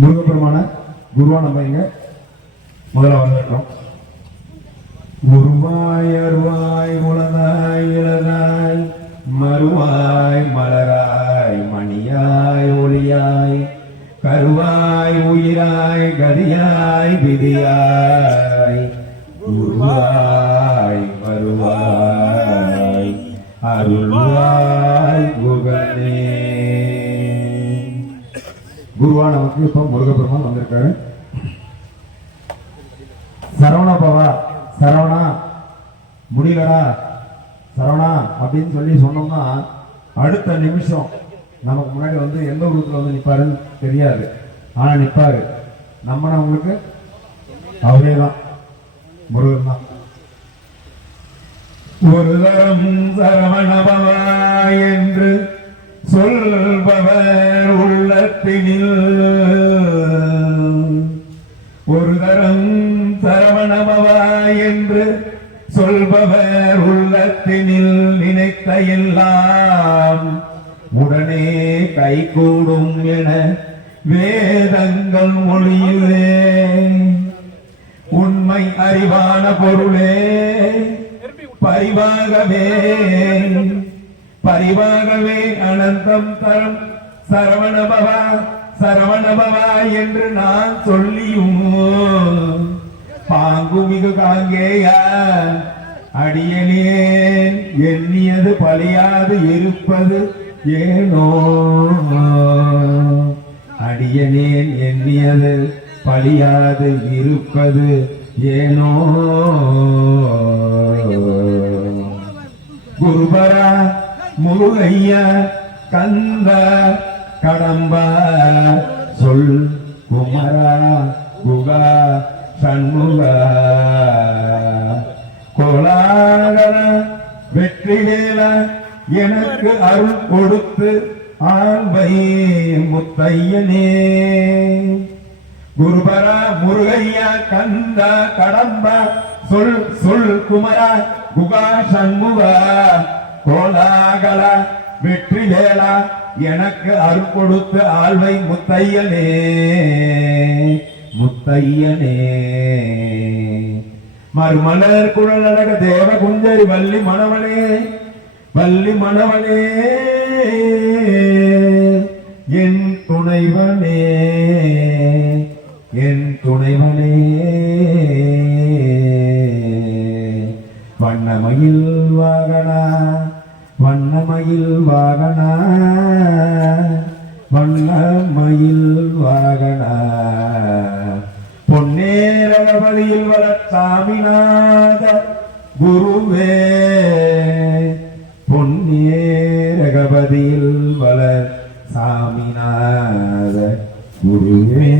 முருகப்பெருமான குருவா நம்ம இங்க முதல்ல வரவேற்கிறோம். உருவாய் அருவாய் உலகாய் இளகாய் மறுவாய் மலராய் மணியாய் ஒளியாய் கருவாய் உயிராய் கதியாய் விதியாய் உருவாய் வருவாய் அருள்வாய் குகனே. குருவா நமக்கு இப்ப முருகப்பெருமான் வந்திருக்காரு. சரவணா பவா சரவணா முடியலடா சரவணா அப்படின்னு சொல்லி சொன்னோம்னா அடுத்த நிமிஷம் நமக்கு முன்னாடி வந்து எந்த உருவத்தில் வந்து நிப்பாருன்னு தெரியாது. ஆனா நிப்பாரு. நம்ம அவங்களுக்கு அவரே தான். முருகன் தான். ஒரு தரம் சரவணபவா என்று சொல்பவர் உள்ளத்தினில் ஒரு தரம் சரவணபவா என்று சொல்பவர் உள்ளத்தினில் நினைத்த எல்லாம் உடனே கைகூடும் என வேதங்கள் மொழியிலே. உண்மை அறிவான பொருளே பரிவாகவே பரிவாகவே அனந்தம் தரம் சரவணபவா சரவணபவா என்று நான் சொல்லியும். பாங்கு மிகு காங்கேயா அடியனேன். எண்ணியது பழியாது இருப்பது ஏனோ? அடியனேன் எண்ணியது பழியாது இருப்பது ஏனோ? குருபரா முருகையா கந்த கடம்பா சொல் குமரா குகா சண்முகா. கோலாகல வெற்றி எனக்கு அருள் கொடுத்து ஆண்பை முத்தையனே. குருபரா முருகையா கந்தா கடம்பா சொல் சொல் குமரா குகா சண்முகா. கோலாகல வெற்றி வேளா எனக்கு அருள் ஆழ்வை முத்தையனே முத்தையனே. மறுமலர் குழல் அழக தேவ குஞ்சரி வள்ளி மணவனே வள்ளி மணவனே என் துணைவனே என் துணைவனே. வண்ணமயில் வாகனா வண்ணமயில் வாகனா வண்ணமயில் வாகனா. பொன்னேரவதியில் வர சாமிநாத குருவே பொன்னேரகபதியில் வளர் சாமிநாத குருவே.